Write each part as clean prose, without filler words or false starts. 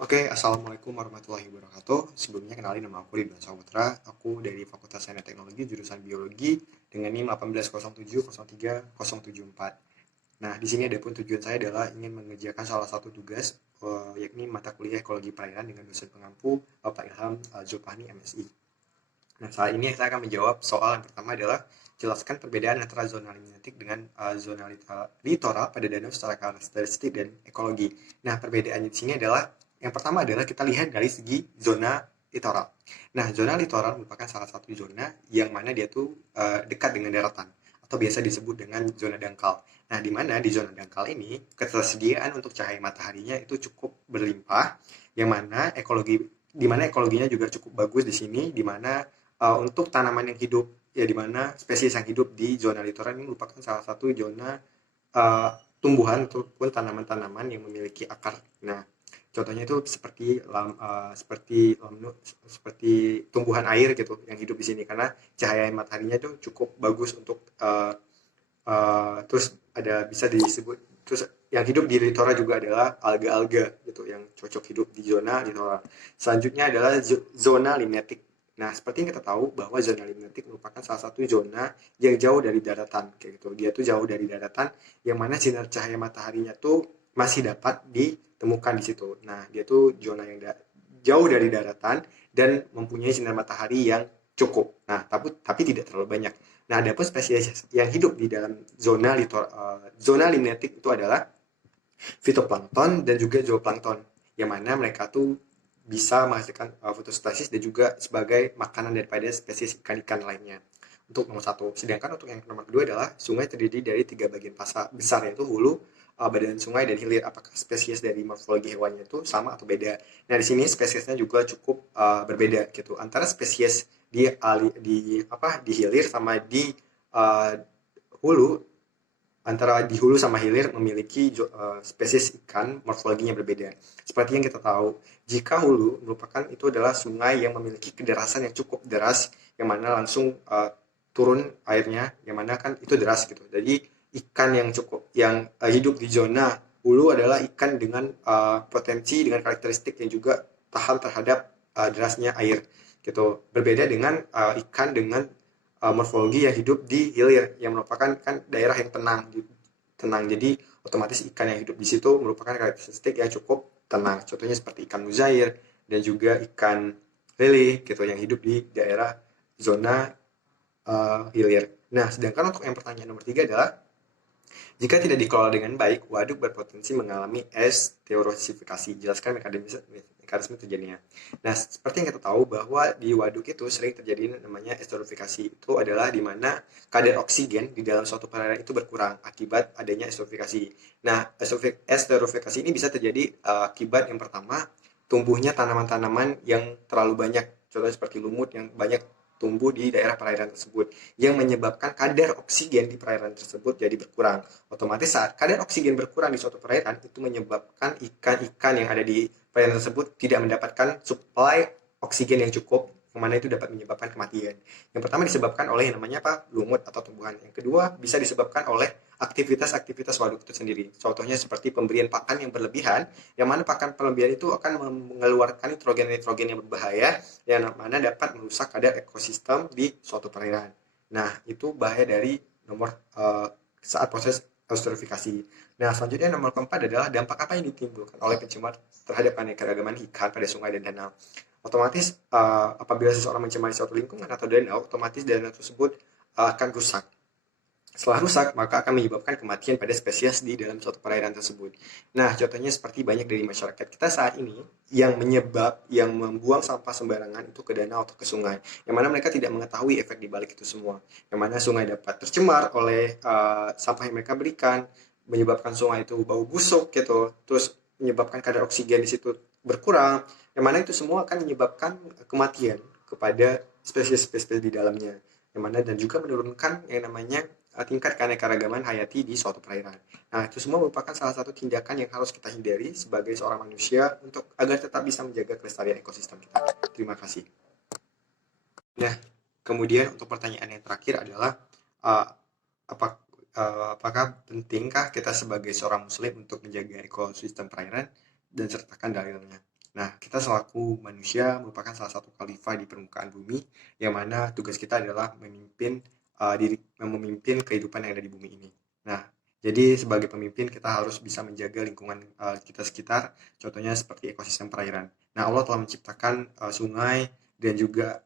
Oke, Assalamualaikum warahmatullahi wabarakatuh. Sebelumnya kenalin nama aku Ridwan Saputra. Aku dari Fakultas Sains dan Teknologi jurusan Biologi dengan NIM 180703074. Nah, di sini adapun tujuan saya adalah ingin mengerjakan salah satu tugas, yakni mata kuliah Ekologi Perairan dengan dosen pengampu Bapak Ilham Zulfahmi MSI. Nah, saat ini saya akan menjawab soal yang pertama adalah jelaskan perbedaan antara zona limnatik dengan zona litoral pada danau secara karakteristik dan ekologi. Nah, perbedaannya di sini adalah yang pertama adalah kita lihat dari segi zona litoral. Nah, zona litoral merupakan salah satu zona yang mana dia tuh dekat dengan daratan atau biasa disebut dengan zona dangkal. Nah, di mana di zona dangkal ini ketersediaan untuk cahaya mataharinya itu cukup berlimpah, yang mana ekologinya juga cukup bagus di sini, di mana untuk tanaman yang hidup ya di mana spesies yang hidup di zona litoral ini merupakan salah satu zona uh, tumbuhan ataupun tanaman-tanaman yang memiliki akar. Nah, contohnya itu seperti tumbuhan air gitu yang hidup di sini karena cahaya mataharinya itu cukup bagus untuk terus ada bisa disebut terus yang hidup di litoral juga adalah alga-alga gitu yang cocok hidup di zona litoral. Selanjutnya adalah zona limnetik. Nah, seperti yang kita tahu bahwa zona limnetik merupakan salah satu zona yang jauh dari daratan kayak gitu. Dia tuh jauh dari daratan yang mana sinar cahaya mataharinya tuh masih dapat ditemukan di situ. Nah, dia tuh zona yang jauh dari daratan dan mempunyai sinar matahari yang cukup. Nah, tapi tidak terlalu banyak. Nah, ada pun spesies yang hidup di dalam zona limnetik itu adalah fitoplankton dan juga zooplankton, yang mana mereka tuh bisa menghasilkan fotosintesis dan juga sebagai makanan daripada spesies ikan-ikan lainnya. Untuk nomor satu. Sedangkan untuk yang nomor kedua adalah sungai terdiri dari tiga bagian besar, yaitu hulu, badan sungai, dan hilir. Apakah spesies dari morfologi hewannya itu sama atau beda? Nah, di sini spesiesnya juga cukup berbeda gitu. Antara spesies di hilir sama di uh, hulu, antara di hulu sama hilir memiliki spesies ikan morfologinya berbeda. Seperti yang kita tahu, jika hulu merupakan itu adalah sungai yang memiliki kederasan yang cukup deras, yang mana langsung turun airnya, yang mana kan itu deras gitu. Jadi ikan yang hidup di zona hulu adalah ikan dengan potensi dengan karakteristik yang juga tahan terhadap derasnya air gitu. Berbeda dengan ikan dengan morfologi yang hidup di hilir yang merupakan kan daerah yang tenang, jadi otomatis ikan yang hidup di situ merupakan karakteristik yang cukup tenang, contohnya seperti ikan mujair dan juga ikan lele gitu yang hidup di daerah zona hilir. Nah, sedangkan untuk yang pertanyaan nomor tiga adalah jika tidak dikelola dengan baik, waduk berpotensi mengalami esterosifikasi. Jelaskan mekanisme terjadinya. Nah, seperti yang kita tahu bahwa di waduk itu sering terjadi namanya esterosifikasi. Itu adalah di mana kadar oksigen di dalam suatu perairan itu berkurang akibat adanya esterosifikasi. Nah, esterosifikasi ini bisa terjadi akibat yang pertama, tumbuhnya tanaman-tanaman yang terlalu banyak. Contohnya seperti lumut yang banyak tumbuh di daerah perairan tersebut yang menyebabkan kadar oksigen di perairan tersebut jadi berkurang. Otomatis saat kadar oksigen berkurang di suatu perairan itu menyebabkan ikan-ikan yang ada di perairan tersebut tidak mendapatkan suplai oksigen yang cukup, yang mana itu dapat menyebabkan kematian. Yang pertama disebabkan oleh yang namanya apa? Lumut atau tumbuhan. Yang kedua bisa disebabkan oleh aktivitas-aktivitas waduk itu sendiri. Contohnya seperti pemberian pakan yang berlebihan, yang mana pakan berlebihan itu akan mengeluarkan nitrogen-nitrogen yang berbahaya, yang mana dapat merusak kadar ekosistem di suatu perairan. Nah, itu bahaya dari nomor saat proses eustrofifikasi. Nah, selanjutnya nomor keempat adalah dampak apa yang ditimbulkan oleh pencemar terhadap keanekaragaman ikan pada sungai dan danau. Otomatis apabila seseorang mencemari suatu lingkungan atau danau, otomatis danau tersebut akan rusak. Setelah rusak, maka akan menyebabkan kematian pada spesies di dalam suatu perairan tersebut. Nah, contohnya seperti banyak dari masyarakat kita saat ini yang membuang sampah sembarangan itu ke danau atau ke sungai, yang mana mereka tidak mengetahui efek di balik itu semua. Yang mana sungai dapat tercemar oleh sampah yang mereka berikan, menyebabkan sungai itu bau busuk gitu, terus menyebabkan kadar oksigen di situ berkurang, yang mana itu semua akan menyebabkan kematian kepada spesies-spesies di dalamnya, yang mana dan juga menurunkan yang namanya tingkat keanekaragaman hayati di suatu perairan. Nah, itu semua merupakan salah satu tindakan yang harus kita hindari sebagai seorang manusia untuk agar tetap bisa menjaga kelestarian ekosistem kita. Terima kasih. Nah, kemudian untuk pertanyaan yang terakhir adalah uh, apa, apakah pentingkah kita sebagai seorang muslim untuk menjaga ekosistem perairan dan sertakan dalilnya. Nah, kita selaku manusia merupakan salah satu khalifah di permukaan bumi, yang mana tugas kita adalah memimpin kehidupan yang ada di bumi ini. Nah, jadi sebagai pemimpin kita harus bisa menjaga lingkungan kita sekitar, contohnya seperti ekosistem perairan. Nah, Allah telah menciptakan sungai dan juga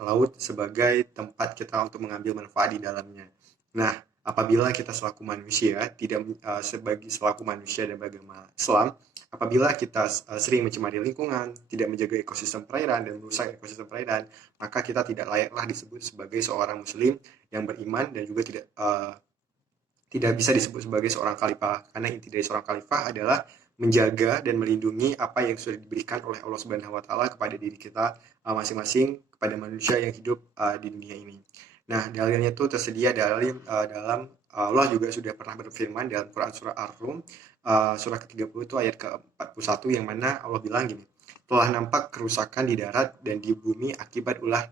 laut sebagai tempat kita untuk mengambil manfaat di dalamnya. Nah, apabila kita selaku manusia tidak sebagai selaku manusia dan beragama Islam, apabila kita sering mencemari lingkungan, tidak menjaga ekosistem perairan dan merusak ekosistem perairan, maka kita tidak layaklah disebut sebagai seorang muslim yang beriman dan juga tidak bisa disebut sebagai seorang khalifah, karena inti dari seorang khalifah adalah menjaga dan melindungi apa yang sudah diberikan oleh Allah Subhanahu wa taala kepada diri kita masing-masing, kepada manusia yang hidup di dunia ini. Nah, dalilnya itu tersedia dalam Allah juga sudah pernah berfirman dalam Quran surah Ar-Rum surah ke-30 itu ayat ke-41, yang mana Allah bilang gini, telah nampak kerusakan di darat dan di bumi akibat ulah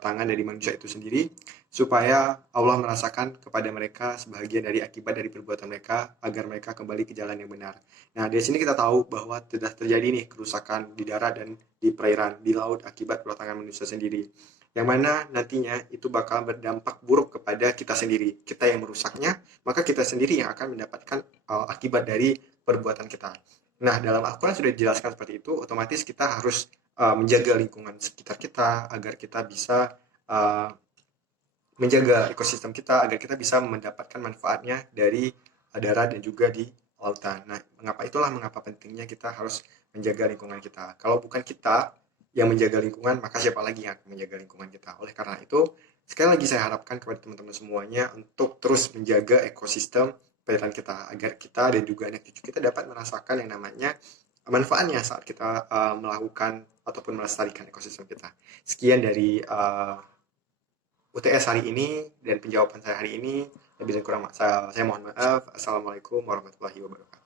tangan dari manusia itu sendiri, supaya Allah merasakan kepada mereka sebahagian dari akibat dari perbuatan mereka, agar mereka kembali ke jalan yang benar. Nah, dari sini kita tahu bahwa sudah terjadi nih kerusakan di darat dan di perairan, di laut akibat ulah tangan manusia sendiri. Yang mana nantinya itu bakal berdampak buruk kepada kita sendiri. Kita yang merusaknya, maka kita sendiri yang akan mendapatkan akibat dari perbuatan kita. Nah, dalam Al-Quran sudah dijelaskan seperti itu, otomatis kita harus menjaga lingkungan sekitar kita agar kita bisa uh, menjaga ekosistem kita agar kita bisa mendapatkan manfaatnya dari darat dan juga di lautan. Nah, mengapa pentingnya kita harus menjaga lingkungan kita. Kalau bukan kita yang menjaga lingkungan, maka siapa lagi yang akan menjaga lingkungan kita. Oleh karena itu, sekali lagi saya harapkan kepada teman-teman semuanya untuk terus menjaga ekosistem perairan kita agar kita dan juga anak cucu kita dapat merasakan yang namanya manfaatnya saat kita melakukan ataupun melestarikan ekosistem kita. Sekian dari UTS hari ini dan penjawaban saya hari ini. Lebih dan kurang saya mohon maaf. Assalamualaikum warahmatullahi wabarakatuh.